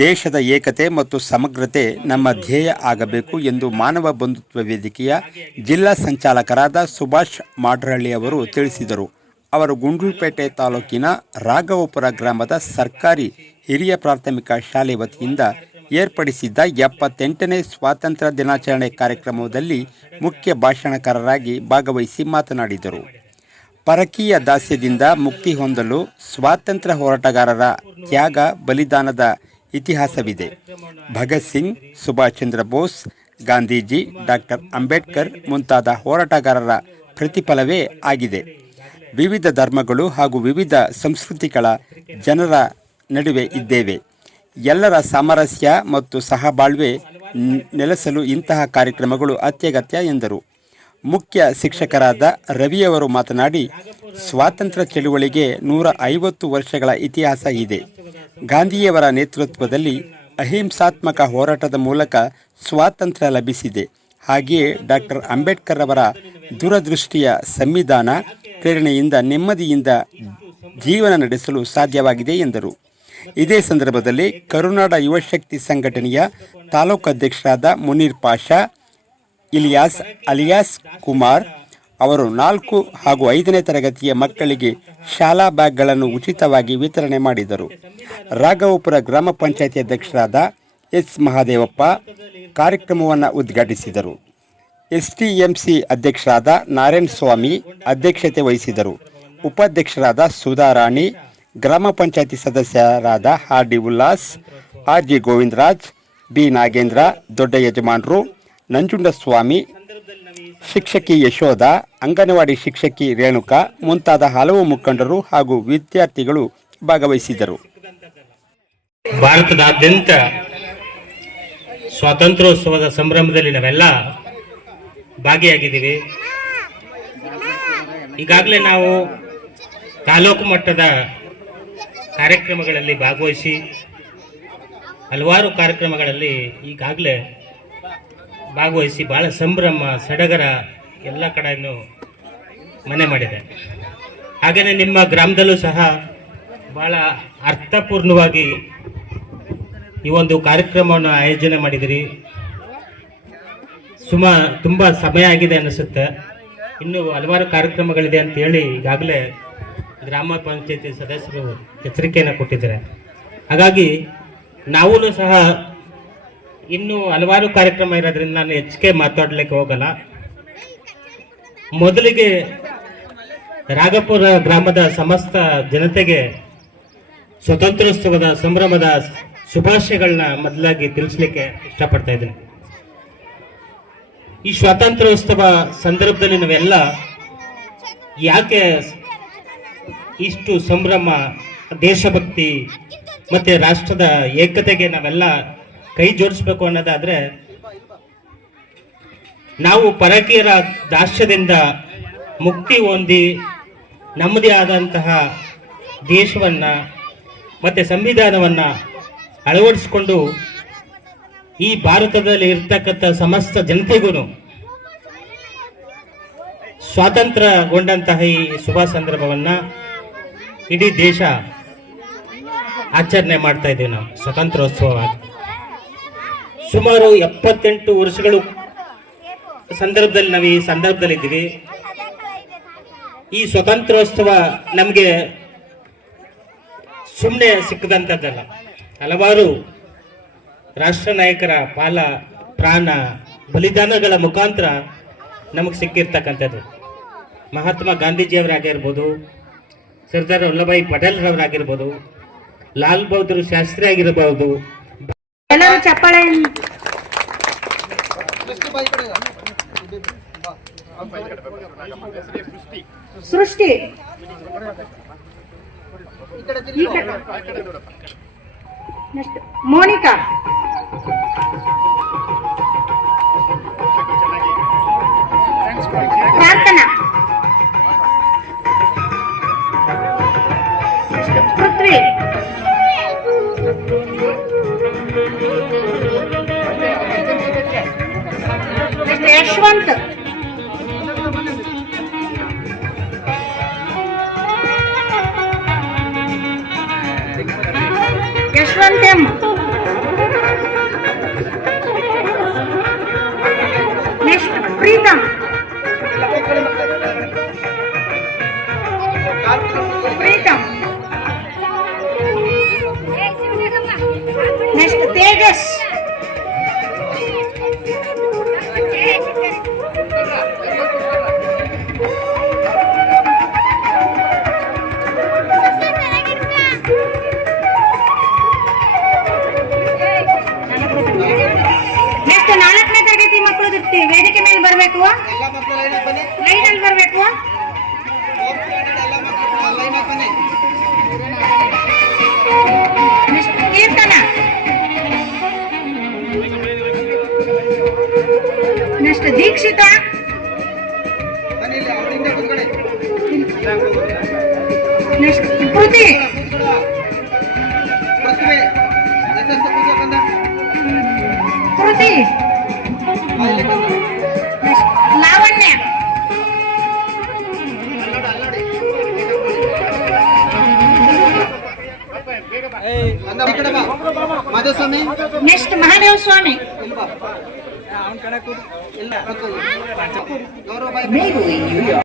ದೇಶದ ಏಕತೆ ಮತ್ತು ಸಮಗ್ರತೆ ನಮ್ಮ ಧ್ಯೇಯ ಆಗಬೇಕು ಎಂದು ಮಾನವ ಬಂಧುತ್ವ ವೇದಿಕೆಯ ಜಿಲ್ಲಾ ಸಂಚಾಲಕರಾದ ಸುಭಾಷ್ ಮಾಡ್ರಹಳ್ಳಿ ಅವರು ತಿಳಿಸಿದರು. ಅವರು ಗುಂಡ್ಲುಪೇಟೆ ತಾಲೂಕಿನ ರಾಘವಪುರ ಗ್ರಾಮದ ಸರ್ಕಾರಿ ಹಿರಿಯ ಪ್ರಾಥಮಿಕ ಶಾಲೆ ವತಿಯಿಂದ ಏರ್ಪಡಿಸಿದ್ದ 78ನೇ ಸ್ವಾತಂತ್ರ್ಯ ದಿನಾಚರಣೆ ಕಾರ್ಯಕ್ರಮದಲ್ಲಿ ಮುಖ್ಯ ಭಾಷಣಕಾರರಾಗಿ ಭಾಗವಹಿಸಿ ಮಾತನಾಡಿದರು. ಪರಕೀಯ ದಾಸ್ಯದಿಂದ ಮುಕ್ತಿ ಹೊಂದಲು ಸ್ವಾತಂತ್ರ್ಯ ಹೋರಾಟಗಾರರ ತ್ಯಾಗ ಬಲಿದಾನದ ಇತಿಹಾಸವಿದೆ. ಭಗತ್ ಸಿಂಗ್, ಸುಭಾಷ್ ಚಂದ್ರ ಬೋಸ್, ಗಾಂಧೀಜಿ, ಡಾಕ್ಟರ್ ಅಂಬೇಡ್ಕರ್ ಮುಂತಾದ ಹೋರಾಟಗಾರರ ಪ್ರತಿಫಲವೇ ಆಗಿದೆ. ವಿವಿಧ ಧರ್ಮಗಳು ಹಾಗೂ ವಿವಿಧ ಸಂಸ್ಕೃತಿಗಳ ಜನರ ನಡುವೆ ಇದ್ದೇವೆ. ಎಲ್ಲರ ಸಾಮರಸ್ಯ ಮತ್ತು ಸಹಬಾಳ್ವೆ ನೆಲೆಸಲು ಇಂತಹ ಕಾರ್ಯಕ್ರಮಗಳು ಅತ್ಯಗತ್ಯ ಎಂದರು. ಮುಖ್ಯ ಶಿಕ್ಷಕರಾದ ರವಿಯವರು ಮಾತನಾಡಿ, ಸ್ವಾತಂತ್ರ್ಯ ಚಳುವಳಿಗೆ 150 ವರ್ಷಗಳ ಇತಿಹಾಸ ಇದೆ. ಗಾಂಧಿಯವರ ನೇತೃತ್ವದಲ್ಲಿ ಅಹಿಂಸಾತ್ಮಕ ಹೋರಾಟದ ಮೂಲಕ ಸ್ವಾತಂತ್ರ್ಯ ಲಭಿಸಿದೆ. ಹಾಗೆಯೇ ಡಾಕ್ಟರ್ ಅಂಬೇಡ್ಕರ್ ಅವರ ದೂರದೃಷ್ಟಿಯ ಸಂವಿಧಾನ ಪ್ರೇರಣೆಯಿಂದ ನೆಮ್ಮದಿಯಿಂದ ಜೀವನ ನಡೆಸಲು ಸಾಧ್ಯವಾಗಿದೆ ಎಂದರು. ಇದೇ ಸಂದರ್ಭದಲ್ಲಿ ಕರುನಾಡ ಯುವಶಕ್ತಿ ಸಂಘಟನೆಯ ತಾಲೂಕು ಅಧ್ಯಕ್ಷರಾದ ಮುನೀರ್ ಪಾಷಾ ಇಲಿಯಾಸ್ ಅಲಿಯಾಸ್ ಕುಮಾರ್ ಅವರು 4 ಹಾಗೂ 5ನೇ ತರಗತಿಯ ಮಕ್ಕಳಿಗೆ ಶಾಲಾ ಬ್ಯಾಗ್ಗಳನ್ನು ಉಚಿತವಾಗಿ ವಿತರಣೆ ಮಾಡಿದರು. ರಾಘವಪುರ ಗ್ರಾಮ ಪಂಚಾಯಿತಿ ಅಧ್ಯಕ್ಷರಾದ ಎಸ್ ಮಹಾದೇವಪ್ಪ ಕಾರ್ಯಕ್ರಮವನ್ನು ಉದ್ಘಾಟಿಸಿದರು. ಎಸ್ಟಿಎಂಸಿ ಅಧ್ಯಕ್ಷರಾದ ನಾರಾಯಣ ಸ್ವಾಮಿ ಅಧ್ಯಕ್ಷತೆ ವಹಿಸಿದರು. ಉಪಾಧ್ಯಕ್ಷರಾದ ಸುಧಾರಾಣಿ, ಗ್ರಾಮ ಪಂಚಾಯಿತಿ ಸದಸ್ಯರಾದ R D Ullas, R G Govindaraj, B Nagendra, ದೊಡ್ಡ ಯಜಮಾನರು, ನಂಜುಂಡಸ್ವಾಮಿ, ಶಿಕ್ಷಕಿ ಯಶೋಧ, ಅಂಗನವಾಡಿ ಶಿಕ್ಷಕಿ ರೇಣುಕಾ ಮುಂತಾದ ಹಲವು ಮುಖಂಡರು ಹಾಗೂ ವಿದ್ಯಾರ್ಥಿಗಳು ಭಾಗವಹಿಸಿದರು. ಭಾರತದಾದ್ಯಂತ ಸ್ವಾತಂತ್ರ್ಯೋತ್ಸವದ ಸಂಭ್ರಮದಲ್ಲಿ ನಾವೆಲ್ಲ ಭಾಗಿಯಾಗಿದ್ದೀವಿ. ಈಗಾಗಲೇ ನಾವು ತಾಲೂಕು ಮಟ್ಟದ ಕಾರ್ಯಕ್ರಮಗಳಲ್ಲಿ ಭಾಗವಹಿಸಿ ಹಲವಾರು ಕಾರ್ಯಕ್ರಮಗಳಲ್ಲಿ ಈಗಾಗಲೇ ಭಾಗವಹಿಸಿ ಭಾಳ ಸಂಭ್ರಮ ಸಡಗರ ಎಲ್ಲ ಕಡೆಯೂ ಮನೆ ಮಾಡಿದೆ. ಹಾಗೆಯೇ ನಿಮ್ಮ ಗ್ರಾಮದಲ್ಲೂ ಸಹ ಭಾಳ ಅರ್ಥಪೂರ್ಣವಾಗಿ ಈ ಒಂದು ಕಾರ್ಯಕ್ರಮವನ್ನು ಆಯೋಜನೆ ಮಾಡಿದಿರಿ. ತುಂಬ ಸಮಯ ಆಗಿದೆ ಅನಿಸುತ್ತೆ. ಇನ್ನೂ ಹಲವಾರು ಕಾರ್ಯಕ್ರಮಗಳಿದೆ ಅಂತ ಹೇಳಿ ಈಗಾಗಲೇ ಗ್ರಾಮ ಪಂಚಾಯತಿ ಸದಸ್ಯರು ಎಚ್ಚರಿಕೆಯನ್ನು ಕೊಟ್ಟಿದ್ದಾರೆ. ಹಾಗಾಗಿ ನಾವೂ ಸಹ ಇನ್ನೂ ಹಲವಾರು ಕಾರ್ಯಕ್ರಮ ಇರೋದ್ರಿಂದ ನಾನು ಹೆಚ್ಚಿಗೆ ಮಾತಾಡಲಿಕ್ಕೆ ಹೋಗಲ್ಲ. ಮೊದಲಿಗೆ ರಾಘಪುರ ಗ್ರಾಮದ ಸಮಸ್ತ ಜನತೆಗೆ ಸ್ವಾತಂತ್ರ್ಯೋತ್ಸವದ ಸಂಭ್ರಮದ ಶುಭಾಶಯಗಳನ್ನ ಮೊದಲಾಗಿ ತಿಳಿಸ್ಲಿಕ್ಕೆ ಇಷ್ಟಪಡ್ತಾ ಇದ್ದೀನಿ. ಈ ಸ್ವಾತಂತ್ರ್ಯೋತ್ಸವ ಸಂದರ್ಭದಲ್ಲಿ ನಾವೆಲ್ಲ ಯಾಕೆ ಇಷ್ಟು ಸಂಭ್ರಮ, ದೇಶಭಕ್ತಿ ಮತ್ತೆ ರಾಷ್ಟ್ರದ ಏಕತೆಗೆ ನಾವೆಲ್ಲ ಕೈ ಜೋಡಿಸ್ಬೇಕು ಅನ್ನೋದಾದ್ರೆ, ನಾವು ಪರಕೀಯರ ದಾಸ್ಯದಿಂದ ಮುಕ್ತಿ ಹೊಂದಿ ನಮ್ಮದೇ ಆದಂತಹ ದೇಶವನ್ನ ಮತ್ತೆ ಸಂವಿಧಾನವನ್ನ ಅಳವಡಿಸಿಕೊಂಡು ಈ ಭಾರತದಲ್ಲಿ ಇರ್ತಕ್ಕಂಥ ಸಮಸ್ತ ಜನತೆಗೂ ಸ್ವಾತಂತ್ರ್ಯಗೊಂಡಂತಹ ಈ ಶುಭ ಸಂದರ್ಭವನ್ನ ಇಡೀ ದೇಶ ಆಚರಣೆ ಮಾಡ್ತಾ ಇದ್ದೀವಿ. ನಾವು ಸ್ವಾತಂತ್ರ್ಯೋತ್ಸವ ಸುಮಾರು 78 ವರ್ಷಗಳು ಸಂದರ್ಭದಲ್ಲಿ ನಾವು ಈ ಸಂದರ್ಭದಲ್ಲಿ ಇದ್ದೀವಿ. ಈ ಸ್ವಾತಂತ್ರ್ಯೋತ್ಸವ ನಮಗೆ ಸುಮ್ಮನೆ ಸಿಕ್ಕದಂಥದ್ದಲ್ಲ. ಹಲವಾರು ರಾಷ್ಟ್ರ ನಾಯಕರ ಪ್ರಾಣ ಬಲಿದಾನಗಳ ಮುಖಾಂತರ ನಮಗೆ ಸಿಕ್ಕಿರ್ತಕ್ಕಂಥದ್ದು. ಮಹಾತ್ಮ ಗಾಂಧೀಜಿಯವರಾಗಿರ್ಬೋದು, ಸರ್ದಾರ್ ವಲ್ಲಭಾಯಿ ಪಟೇಲ್ರವರಾಗಿರ್ಬೋದು, ಲಾಲ್ ಬಹದ್ದೂರ್ ಶಾಸ್ತ್ರಿ ಆಗಿರಬಹುದು. ಎಲ್ಲರೂ ಚಪ್ಪಾಳೆ. ಸೃಷ್ಟಿ ಮೋನಿಕಾ, ಪ್ರಾರ್ಥನಾ, ಪೃಥ್ವಿ, ಯಶವಂತ್, ಯಶವಂತ್ ನೆಕ್ಸ್ಟ್ ಕೀರ್ತನ. ನೆಕ್ಸ್ಟ್ ದೀಕ್ಷಿತ. ನೆಕ್ಸ್ಟ್ ಕೃತಿ. ಕೃತಿ. ನೆಕ್ಸ್ಟ್ ಲಾವಣ್ಯ. ಮಾಧವಸ್ವಾಮಿ ನೆಕ್ಸ್ಟ್ ಮಹಾದೇವ ಸ್ವಾಮಿ. ಗೌರವ